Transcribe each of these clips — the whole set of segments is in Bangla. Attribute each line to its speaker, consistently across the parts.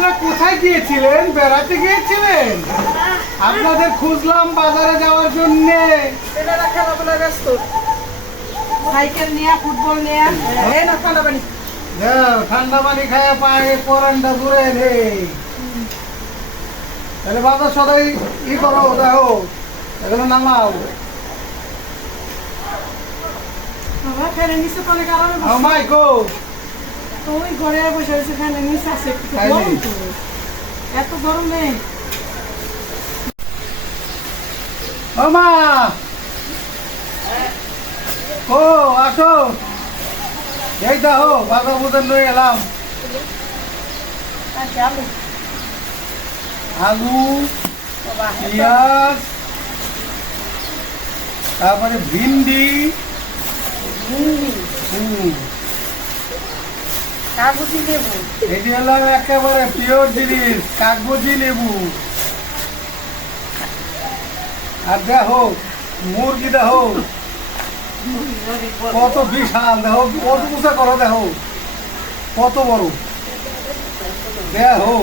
Speaker 1: আপনারা কোথায় গিয়েছিলেন? বেড়াতে গিয়েছিলেন? আপনাদের খুঁজলাম বাজারে যাওয়ার জন্যে।
Speaker 2: ছেলেরা খেলাধুলা ব্যস্ত সাইকেল নিয়ে ফুটবল নিয়ে। না ঠান্ডা পানি।
Speaker 1: ঠান্ডা পানি খায় পায়ে পরানটা ঘুরে নে তাহলে বাজার সদাই ই করো দেখো। এখানে নামাও।
Speaker 2: বাবা ফেলে নিচে অনেক আরামে
Speaker 1: ও মাই
Speaker 2: ওই ঘরে বসে রয়েছে ফেলে নিচে আছে গরম তো। এত গরম
Speaker 1: ও মা! ও আসো। এই দেখো বুঝে নিয়ে এলাম।
Speaker 2: আলু?
Speaker 1: পেঁয়াজ তারপরে ভিন্ডি। হুম।
Speaker 2: কাগজি লেবু।
Speaker 1: এটি হলো একেবারে পিওর জিনিস কাগজি লেবু। আর দেখো মুরগি দেখো কত বিশাল দেখো কত উঁচা করো দেখো কত বড়। দেখো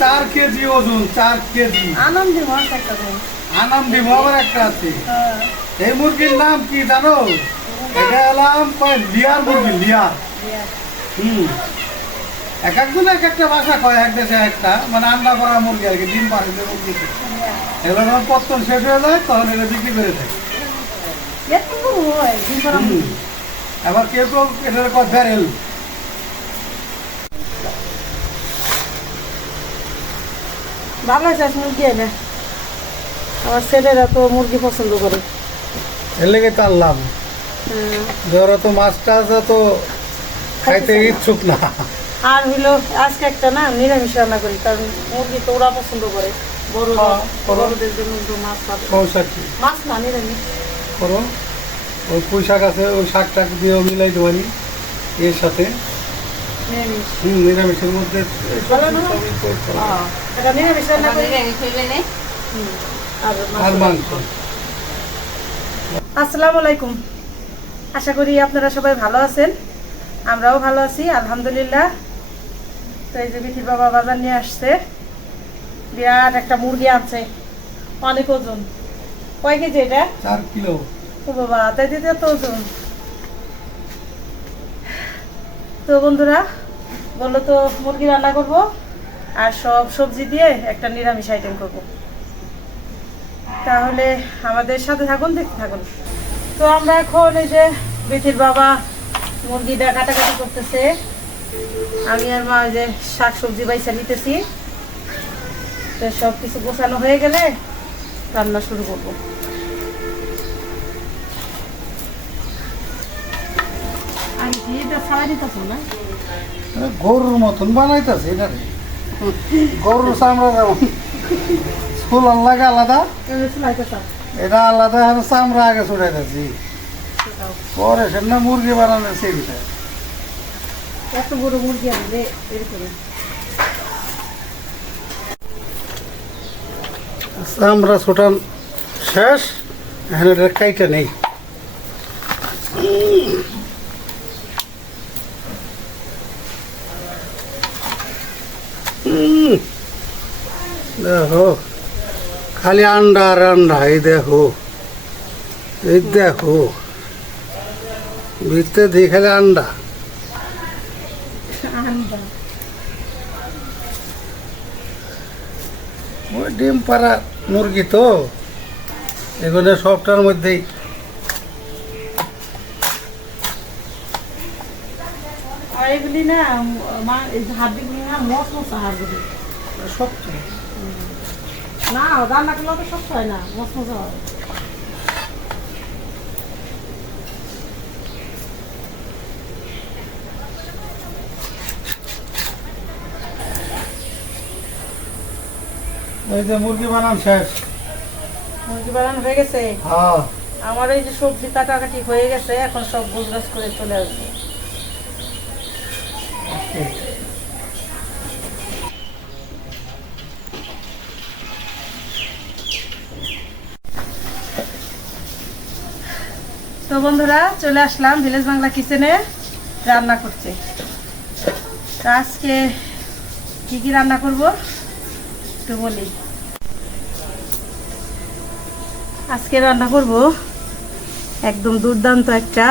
Speaker 1: চার কেজি ওজন চার কেজি।
Speaker 2: আনন্দি
Speaker 1: আবার একটা আছে এই মুরগির নাম কি জানো? এটা এলাম লিয়ার মুরগি লিয়ার। হুম। এক একজন এক একটা ভাষা কয় এক দেশে একটা। মানে আন্ডা করা মুরগি আর কি ডিম পারে যে মুরগি। এগুলো যখন পত্তন শেষ হয়ে যায় তখন এটা বিক্রি করে দেয়। আবার কেউ কেউ এটার কয় ফেরেল
Speaker 2: ভালো আছে মুরগি এনে। আমার ছেলেরা তো মুরগি পছন্দ করে।
Speaker 1: এর লেগে তার লাভ। ওরা তো মাছ টাছ তো খাইতে ইচ্ছুক না।
Speaker 2: আর হইল আজকে একটা না নিরামিষ রান্না করি কারণ মুরগি তো ওরা পছন্দ করে। বড়
Speaker 1: হ্যাঁ,
Speaker 2: বড়দের জন্য একটু মাছ পাবে।
Speaker 1: সমস্যা কি
Speaker 2: মাছ না নিরামিষ।
Speaker 1: করো। ওই পুঁই শাক আছে ওই শাক টাক দিয়েও মিলাই দেবানি এর সাথে। হুম নিরামিষের মধ্যে
Speaker 2: আর
Speaker 1: আর
Speaker 2: মাছ
Speaker 1: মাংস।
Speaker 2: আসসালামু আলাইকুম। আশা করি আপনারা সবাই ভালো আছেন। আমরাও ভালো আছি আলহামদুলিল্লাহ। তো এই যে বিথির বাবা বাজার নিয়ে আসছে। বিরাট একটা মুরগি আছে অনেক ওজন। কয় কেজি এটা?
Speaker 1: চার কিলো।
Speaker 2: ও বাবা তাই দিতে এত ওজন? তো বন্ধুরা বলল তো মুরগি রান্না করব আর সব সবজি দিয়ে একটা নিরামিষ আইটেম করব। তাহলে আমাদের সাথে থাকুন দেখতে থাকুন। তো আমরা এখন এই যে বিথির বাবা মুরগি মুরগিটা কাটাকাটি করতেছে। আমি আর মা ওই যে শাক সবজি বাইসা নিতেছি। তো সব কিছু গোছানো হয়ে গেলে রান্না শুরু করব।
Speaker 1: গরুর মতন বানাইতেছে এটা গরুর চামড়া যেমন। ফুল আলাদা।
Speaker 2: সেলাইতেছ
Speaker 1: এটা আলাদা চামড়া আগে ছুটাইতেছি পরে সেটা মুরগি বানানো সেইটা
Speaker 2: এত বড় মুরগি আনবে এরকম।
Speaker 1: চামড়া ছোটান শেষ এখন এটা কাইটা নেই। দেখো। খালি আন্ডা আর আন্ডা এই দেখো এই দেখো। ভিতরে দিয়ে খালি আন্ডা। ওই ডিম পাড়া মুরগি তো এগুলো সবটার মধ্যেই।
Speaker 2: এগুলি না মা না মশ মশা
Speaker 1: শক্ত
Speaker 2: না রান্না করলে তো শক্ত হয় না হয়।
Speaker 1: এই যে মুরগি বানান শেষ।
Speaker 2: মুরগি বানানো হয়ে গেছে?
Speaker 1: হ্যাঁ।
Speaker 2: আমার এই যে সবজি কাটাকাটি হয়ে গেছে এখন সব গুজরাজ করে চলে আসবে। বন্ধুরা, চলে আসলাম ভিলেজ বাংলা কিচেনে রান্না করছে আজকে কি কি রান্না করব একটু বলি। আজকে রান্না করব একদম দুর্দান্ত একটা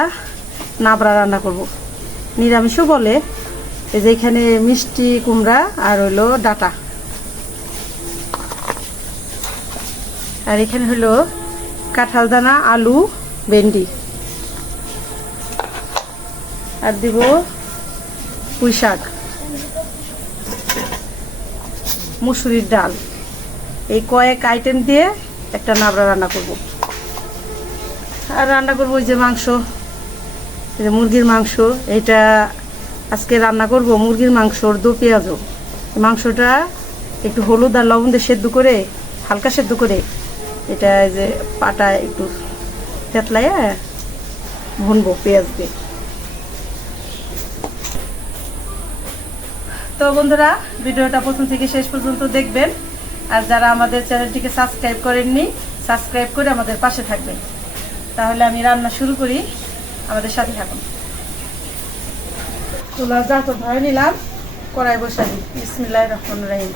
Speaker 2: নাবড়া রান্না করব। নিরামিষও বলে, এই যে এখানে মিষ্টি, কুমড়া আর হলো ডাটা। আর এখানে হলো কাঁঠাল দানা, আলু, ভেন্ডি। আর দিব পুঁই শাক। মুসুরির ডাল। এই কয়েক আইটেম দিয়ে একটা নাবড়া রান্না করব। আর রান্না করব ওই যে মাংস। মুরগির মাংস। এটা আজকে রান্না করব মুরগির মাংসর দো পেঁয়াজও। মাংসটা একটু হলুদ আর লবণ দিয়ে সেদ্ধ করে, হালকা সেদ্ধ করে এটা যে পাটা একটু তেতলাইয়া ভুনবো পেঁয়াজ দিয়ে। তো বন্ধুরা, ভিডিওটা প্রথম থেকে শেষ পর্যন্ত দেখবেন। আর যারা আমাদের চ্যানেলটিকে সাবস্ক্রাইব করেননি সাবস্ক্রাইব করে আমাদের পাশে থাকবেন। তাহলে আমি রান্না শুরু করি। আমাদের সাথে থাকুন। চুলা যা তো ধরে নিলাম, কড়াই বসাবি বিসমিল্লাহ রহমান রাহিম।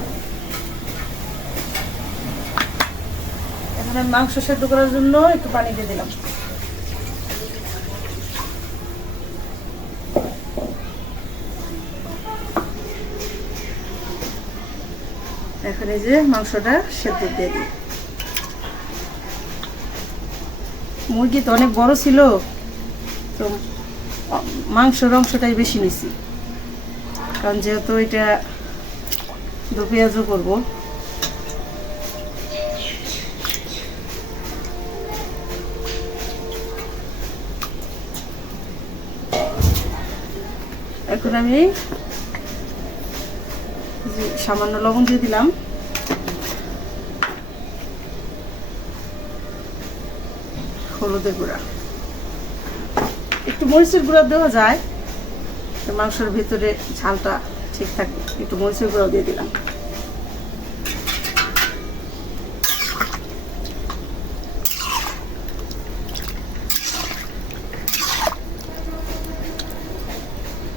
Speaker 2: এখানে মাংস সেদ্ধ করার জন্য একটু পানি দিয়ে দিলাম। এখন যে মাংসটা সেদ্ধ দিয়ে দিই। মুরগি তো অনেক বড় ছিল, তো মাংসর অংশটাই বেশি নিছি। কারণ যেহেতু এটা দু পেঁয়াজও করব। এখন আমি সামান্য লবণ দিয়ে দিলাম। হলুদের গুঁড়া। একটু মরিচের গুঁড়া দেওয়া যায় মাংসের ভিতরে ঝালটা ঠিক থাকে। একটু মরিচের গুঁড়াও দিয়ে দিলাম।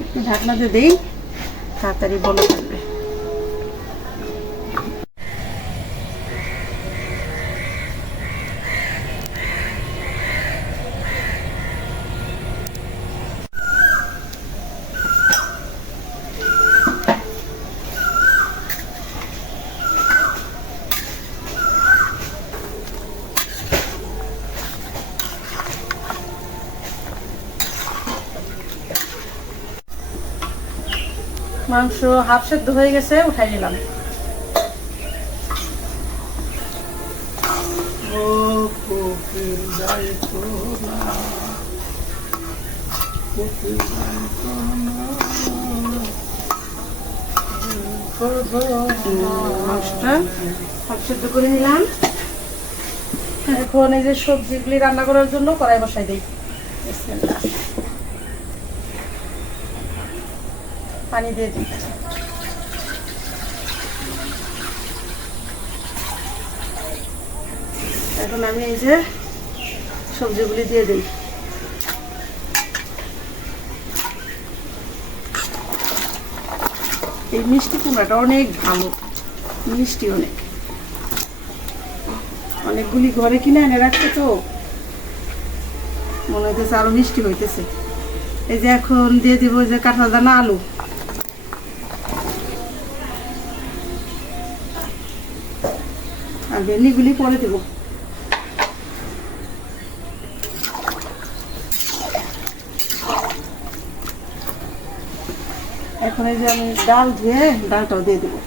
Speaker 2: একটু ঢাকনা দিয়ে দিই, তাড়াতাড়ি বলে ফেলবে মাংস হাফ সেদ্ধ হয়ে গেছে, উঠাই নিলাম। হাফ সেদ্ধ করে নিলাম। এখন এই যে সবজিগুলি রান্না করার জন্য কড়াই বসাই দিই বিসমিল্লাহ। পানি দিয়ে দিই। এখন আমি এই যে সবজিগুলি দিয়ে দিই। এই মিষ্টি কুমড়াটা অনেক ভালো, মিষ্টি অনেক। অনেকগুলি ঘরে কিনে এনে রাখছে তো। মনে হইতেছে আরও মিষ্টি হইতেছে। এই যে এখন দিয়ে দিব যে কাঁঠাল দানা আলু। আর ভেন্ডিগুলি পরে দেবো। এখন এই যে আমি ডাল ধুয়ে ডালটাও দিয়ে দেবো।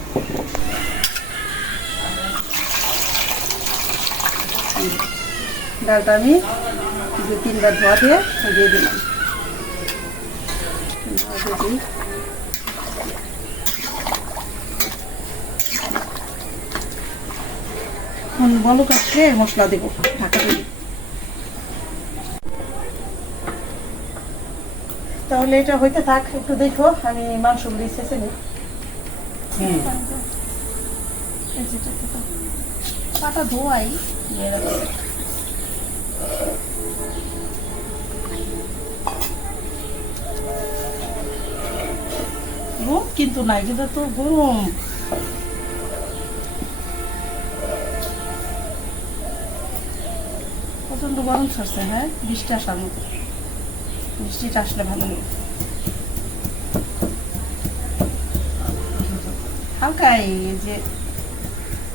Speaker 2: ডালটা আমি দু তিনবার ধোয়া দিয়ে দিয়ে দিলাম ধোয়া দিয়ে দিই। এখন বলক আসলে মশলা দেবো ঢাকা দিয়ে। তাহলে এটা হইতে থাক একটু দেখো আমি মাংসগুলি শেষে নিই। পাটা ধোয়াই কিন্তু নাই কিন্তু তো ঘুম প্রচণ্ড গরম ছড়ছে হ্যাঁ? বৃষ্টি আসার মতো। বৃষ্টিটা আসলে ভালো হবে হালকা এই যে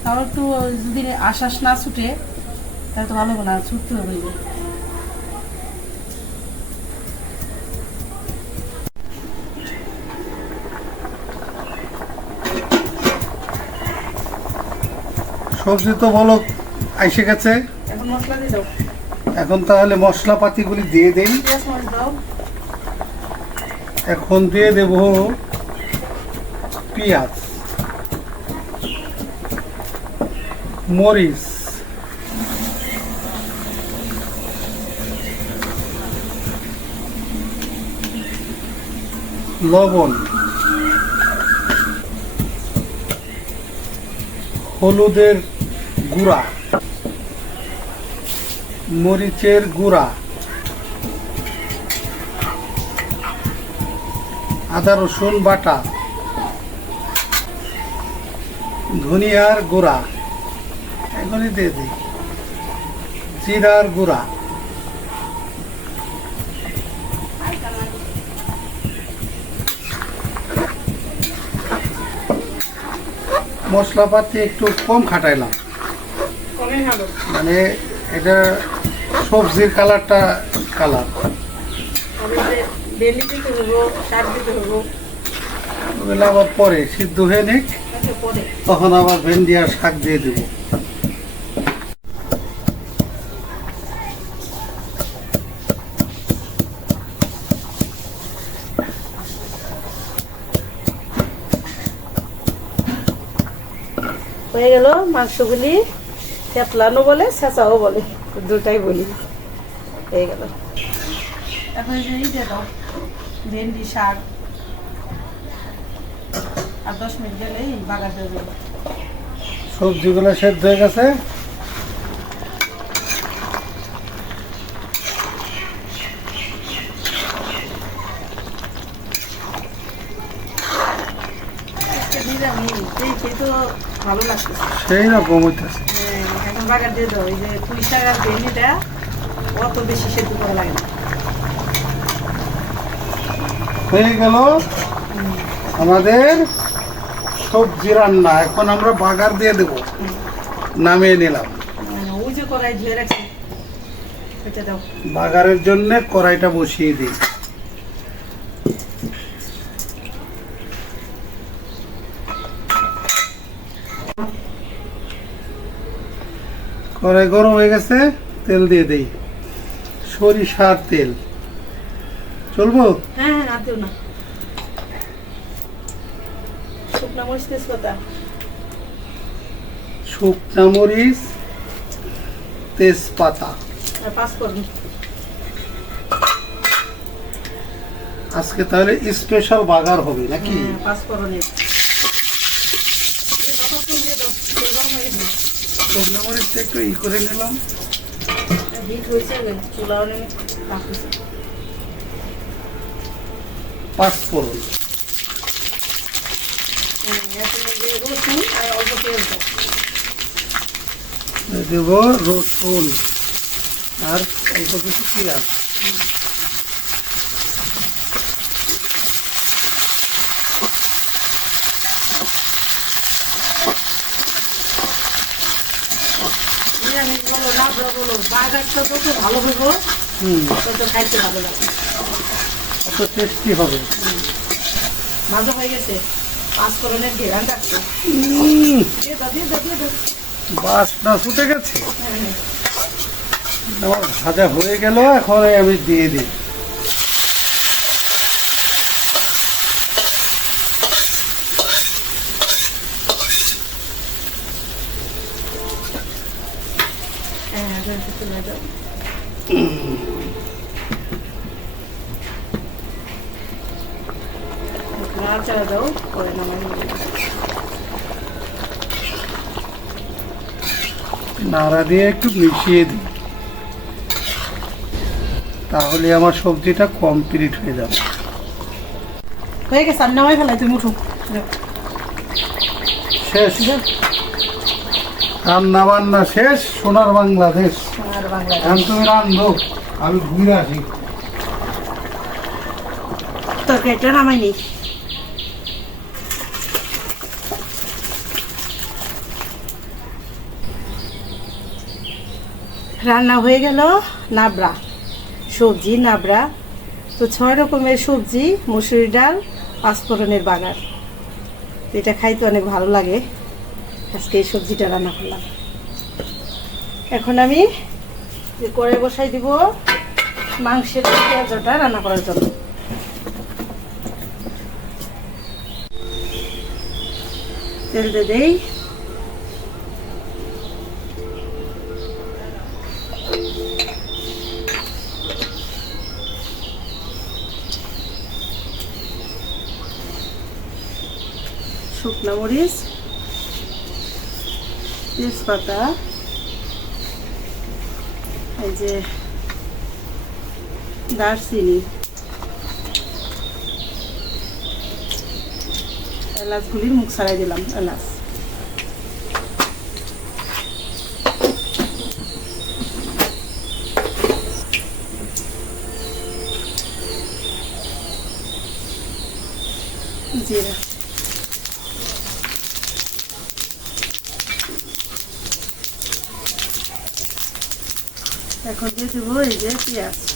Speaker 2: তাও একটু যদি আশ্বাস না ছুটে তাহলে তো ভালো হবে না ছুটতে হবে।
Speaker 1: সবজি তো বলো আইসে গেছে।
Speaker 2: এখন মশলা দিয়ে দাও।
Speaker 1: এখন তাহলে মশলাপাতিগুলি দিয়ে দেই। এখন দিয়ে দেব পেঁয়াজ মরিচ লবণ হলুদের গুঁড়া। মরিচের গুঁড়া আদা রসুন বাটা ধনিয়ার গুঁড়া এগুলি দিয়ে দিই। জিরার গুঁড়া মশলাপাতি একটু কম খাটাইলাম। মানে এটা সবজির কালারটা কালার। ওগুলো আবার পরে সিদ্ধ হয়ে নিক।
Speaker 2: আচ্ছা
Speaker 1: তখন আবার ভেন্ডি আর শাক দিয়ে দেবো।
Speaker 2: হয়ে গেল মাংসগুলি। তেতলানো বলে ছেঁচাও বলে। দুটাই বলি। হয়ে গেল। এখন এই দিয়ে দাও ভেন্ডি শাক। আর দশ মিনিট গেলেই বাগার দিয়ে দেবো
Speaker 1: সবজিগুলো সেদ্ধ হয়ে গেছে। সেই রকম হইতেছে।
Speaker 2: দিয়ে দাও এই যে পুঁই শাক আর ভেন্ডিটা অত বেশি সেদ্ধ করা লাগে না।
Speaker 1: হয়ে গেল আমাদের সবজি রান্না। এখন আমরা বাগার দিয়ে দেব। নামিয়ে নিলাম।
Speaker 2: হ্যাঁ, ওই যে কড়াই ধুয়ে রাখছি।
Speaker 1: বাগারের জন্য কড়াইটা বসিয়ে দিই। কড়াই গরম হয়ে গেছে তেল দিয়ে দেই। সরিষার তেল। চলবো?
Speaker 2: হ্যাঁ হ্যাঁ না শুকনা মরিচ তেজপাতা।
Speaker 1: শুকনা মরিচ তেজপাতা। আজকে তাহলে স্পেশাল বাগার হবে নাকি?
Speaker 2: হ্যাঁ পাঁচ
Speaker 1: শুকনো মরিচটা একটু ই করে নিলাম। দেব রসুন আর অল্প কিছু পেঁয়াজ
Speaker 2: নিরামিষ বলো যত ভালো হইব
Speaker 1: হুম।
Speaker 2: তত খাইতে ভালো
Speaker 1: টেস্টি হবে।
Speaker 2: মাঝে হয়ে গেছে। ঘেরান রাখছে
Speaker 1: গেছে?
Speaker 2: হ্যাঁ হ্যাঁ।
Speaker 1: আমার ভাজা হয়ে গেল এখন আমি দিয়ে দিই
Speaker 2: হ্যাঁ হ্যাঁ চলে যাও নাড়াচাড়া দাও পরে
Speaker 1: নাড়া দিয়ে একটু মিশিয়ে দিই। তাহলে আমার সবজিটা কমপ্লিট হয়ে যাবে।
Speaker 2: হয়ে গেছে আমি নামাই ফেলাই তুমি উঠো
Speaker 1: শেষ। রান্না বান্না শেষ সোনার বাংলাদেশ। এখন তুমি রান্ধো আমি ঘুরে আসি
Speaker 2: তরকারিটা নামাই নেই রান্না হয়ে গেল নাবড়া সবজি নাবড়া। তো ছয় রকমের সবজি মুসুরি ডাল পাঁচফোড়নের বাগার। এটা খাইতে অনেক ভালো লাগে। আজকে এই সবজিটা রান্না করলাম। এখন আমি যে করে বসাই দিব মাংসের পেঁয়াজটা রান্না করার জন্য। তেল দিয়ে দেই। শুকনো মরিচ তেজপাতা। এই যে দারচিনি। এলাচগুলির মুখ ছাড়াই দিলাম এলাচ। এখন দিয়ে দেবো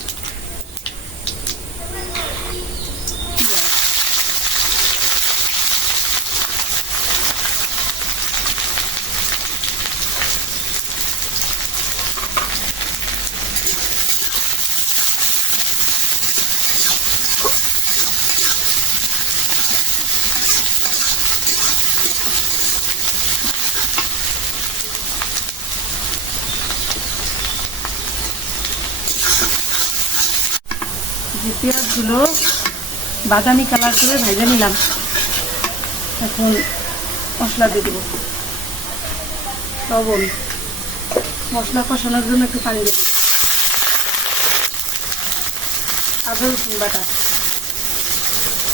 Speaker 2: যে পেঁয়াজগুলো বাদামি কালার করে ভেজে নিলাম। এখন মশলা দিয়ে দেবো। লবণ। মশলা কষানোর জন্য একটু পানি দেবো। আদা, রসুন বাটা।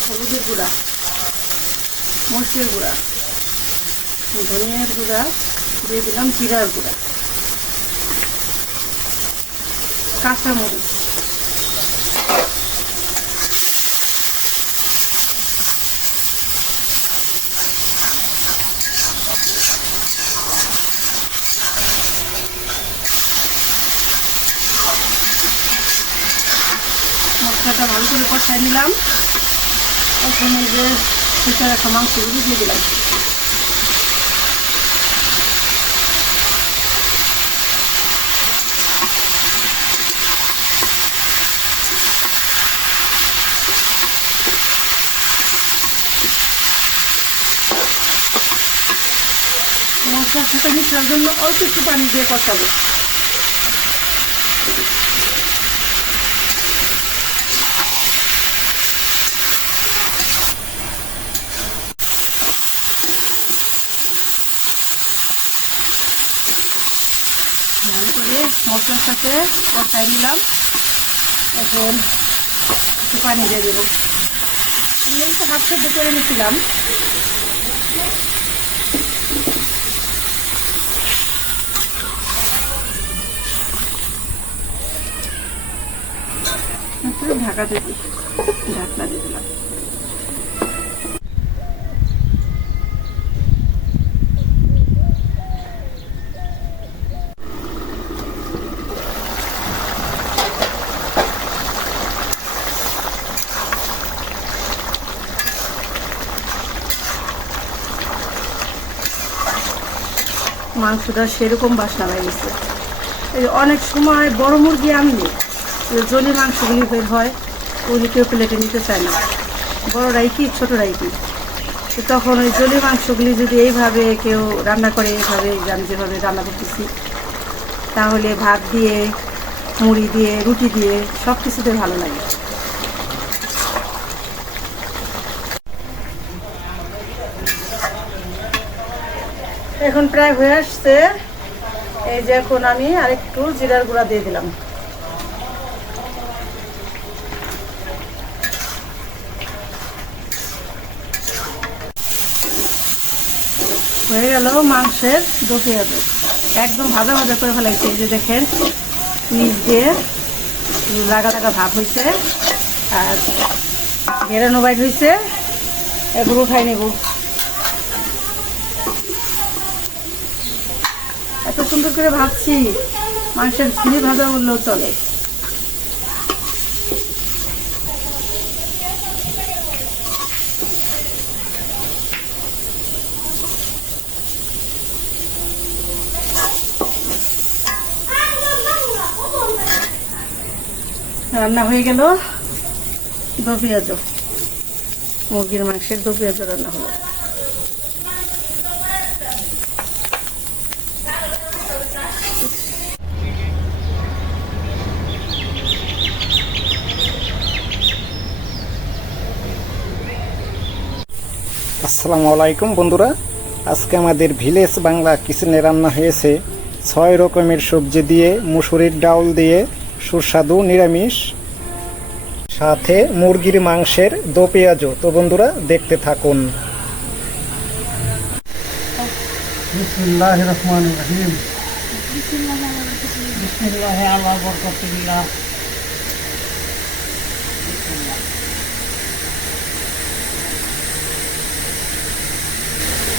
Speaker 2: সবুজের গুঁড়া। মরিচের গুঁড়া। ধনিয়ার গুঁড়া। দিয়ে দিলাম জিরার গুঁড়া। কাঁচা মশলাটা ভালো করে কষাই নিলাম। এই যে একটা মাংসগুলো দিয়ে দিলাম। মশলার সাথে মিশার জন্য অল্প একটু পানি দিয়ে কষাবো ভালো করে মশলার সাথে কষাই নিলাম। এখন একটু পানি দিয়ে দেবো। আমি একটু হাত সেদ্ধ করে নিয়েছিলাম। ঢাকা দিয়ে ঢাকনা দিয়ে দিলাম। মাংসটা সেরকম বাসনা গেছে এই অনেক সময় বড় মুরগি আনলে জলি মাংসগুলি বের হয়, ওগুলি কেউ প্লেটে নিতে চায় না। বড়রাই কি ছোটরাই কি তখন ওই জলি মাংসগুলি যদি এইভাবে কেউ রান্না করে, এইভাবে আমি যেভাবে রান্না করতেছি, তাহলে ভাত দিয়ে, মুড়ি দিয়ে, রুটি দিয়ে সব কিছুতে ভালো লাগে। এখন প্রায় হয়ে আসছে। এই যে এখন আমি আরেকটু জিরার গুঁড়া দিয়ে দিলাম। হয়ে গেল মাংসের দো পেঁয়াজু একদম ভাজা ভাজা করে ফেলাইছে। এই যে দেখেন, নিচ দিয়ে লাগা লাগা ভাব হয়েছে আর ঘেরানো বাইট হয়েছে এগুলো খাই নেব। সুন্দর করে ভাবছি। মাংসের ঝিলি ভাজা বললেও চলে। রান্না হয়ে গেল। দো মুরগির মাংসের দো রান্না হলো।
Speaker 3: আসসালামু আলাইকুম বন্ধুরা। আজকে আমাদের ভিলেজ বাংলা কিচেনে রান্না হয়েছে ছয় রকমের সবজি দিয়ে, মুসুরির ডাউল দিয়ে, সুস্বাদু নিরামিষ, সাথে মুরগির মাংসের দো পেঁয়াজও। তো বন্ধুরা, দেখতে থাকুন।
Speaker 1: বিসমিল্লাহ রহমান রহিম। ওরে বাইশাল সেই মজা হয়েছে
Speaker 2: তার মধ্যে মাংস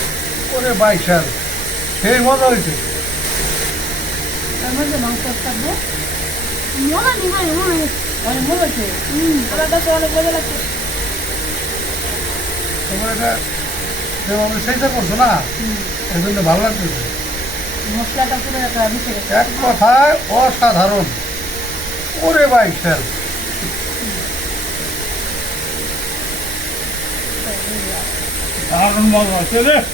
Speaker 2: থাকবে
Speaker 4: মনে নেই ভাই মনে নেই
Speaker 2: অনেক মনে হচ্ছে আমার কাছে অনেক মজা হয়েছে
Speaker 1: তোমার এটা যেভাবে সেইটা করছ না এই জন্য ভালো লাগতেছে
Speaker 2: মশলাটা পুরো
Speaker 1: এক কথায় অসাধারণ। ওরে বাইশাল দারুণ মজা হচ্ছে রে শোনা
Speaker 4: মনে নেই
Speaker 1: একদম মজা
Speaker 2: অন্যরকম করে রাখছি ভালো লাগছে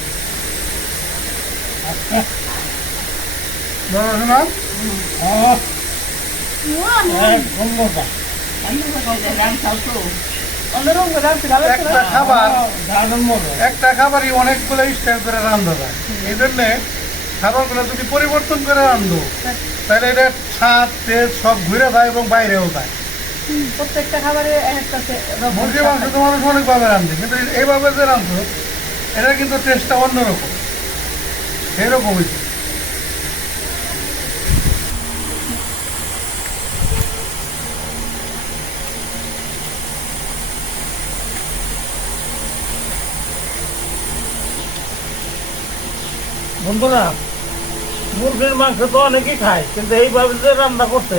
Speaker 1: একটা খাবার একটা খাবারই অনেকগুলো স্টাইল করে রান্ধা যায় এই জন্যে খাবারগুলো যদি পরিবর্তন করে রান্ধো তাহলে এটা স্বাদ তেজ সব ঘুরে যায় এবং বাইরেও যায়।
Speaker 2: প্রত্যেকটা খাবারে
Speaker 1: মুরগি মাংস তো মানুষ অনেকভাবে রান্ধে কিন্তু এইভাবে যে রান্ধো এটা কিন্তু টেস্টটা অন্যরকম। সেরকম হয়েছে
Speaker 5: বন্ধুরা মুরগির মাংস তো অনেকেই খায় কিন্তু এইভাবে যে রান্না করছে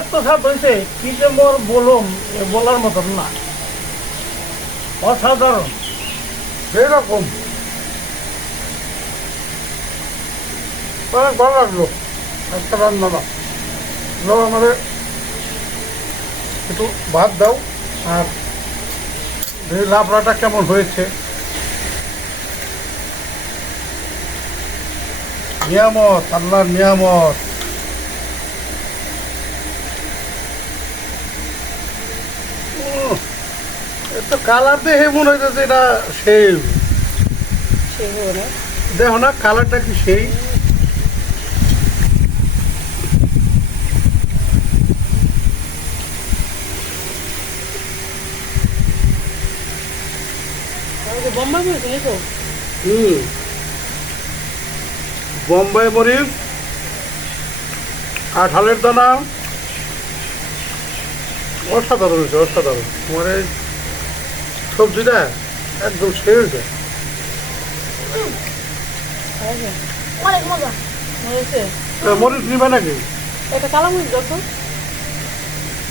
Speaker 5: এত স্বাদ হয়েছে কি যে মোর বলুন বলার মতন না। অসাধারণ।
Speaker 1: সেরকম। অনেক ভালো লাগল। একটা রান্নাটা দাও আমাদের একটু ভাত দাও আর দেখি লাবড়াটা কেমন হয়েছে। নিয়ামত আল্লাহর নিয়ামত। তো কালার দেখে মনে হইতেছে এটা সেই। দেখো না কালারটা কি সেই?
Speaker 2: বোম্বাই মরিচ এই তো
Speaker 1: হুম। বোম্বাই মরিচ কাঁঠালের দানা অসাধারণ হয়েছে অসাধারণ। তোমার এই সবজিটা একদম সেই হয়েছে। মরিচ নিবে নাকি?
Speaker 2: এটা কালা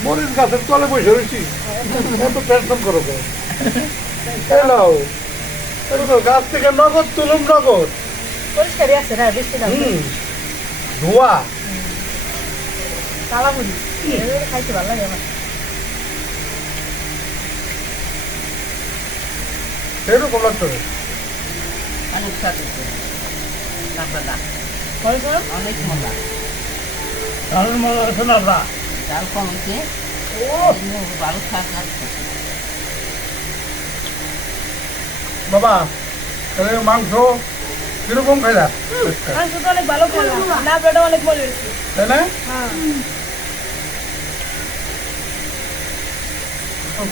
Speaker 2: মরিচ
Speaker 1: গাছের তলে বসে রয়েছি। এত টেনশন করো কেন? গাছ থেকে নগদ তুলুম নগদ।
Speaker 2: পরিষ্কারই আছে না দাম
Speaker 1: হুম ধোয়া।
Speaker 2: কালা মরিচ খাইতে ভালো লাগে আমার।
Speaker 1: সেরকম লাগতো।
Speaker 6: অনেক
Speaker 2: না?
Speaker 6: অনেক মজা।
Speaker 5: দারুণ মজা হয়েছে না আপনার?
Speaker 6: ডাল কম হয়েছে ভালো স্বাদ লাগছে
Speaker 1: বাবা তাহলে মাংস কীরকম খাইলা?
Speaker 2: মাংস তো অনেক ভালো খেলাম না অনেক মজা হয়েছে।
Speaker 1: তাই না?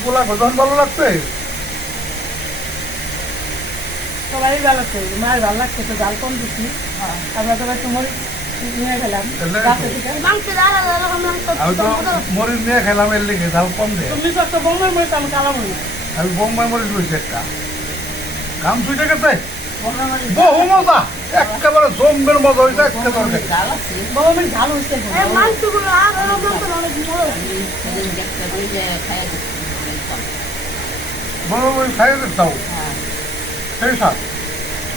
Speaker 1: পোলা ভোজন ভালো লাগছে?
Speaker 2: সবাই ভালো আছে মায়ের ভালো লাগছে তো জাল কম দিচ্ছি। আমরা তো একটু মরিচ নিয়ে
Speaker 1: মরিচ খেলাম এর লেগে ঝাল কম দে।
Speaker 2: তুমি তো একটা বোমের মরিচ আমি কালা মরিচ।
Speaker 1: আমি বোম্বাই মরিচ একটা। কাম ছুটে গেছে। বহু মজা। একেবারে জম্বের মজা হয়েছে
Speaker 4: অনেক বড়।
Speaker 1: বড় খাইয়ে
Speaker 6: হ্যাঁ।
Speaker 1: সেই সাথ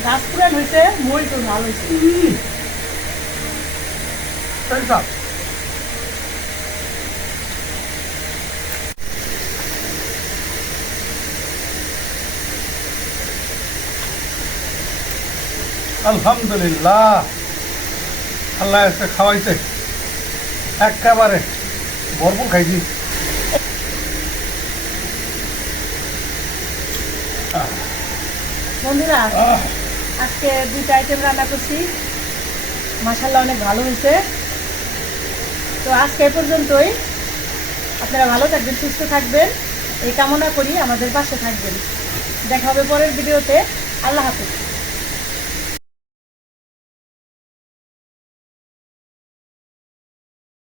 Speaker 2: গাছ পুরান হয়েছে মরিচও ঝাল হয়েছে।
Speaker 1: সেই সাথ আলহামদুলিল্লাহ। আল্লাহ আজকে খাওয়াইছে। একেবারে ভরপুর খাইছি।
Speaker 2: বন্ধুরা আজকে দুইটা আইটেম রান্না করছি। মাসাল্লাহ অনেক ভালো হয়েছে। তো আজকে এ পর্যন্তই। আপনারা ভালো থাকবেন সুস্থ থাকবেন। এই কামনা করি আমাদের পাশে থাকবেন। দেখা হবে পরের ভিডিওতে। আল্লাহ হাফিজ।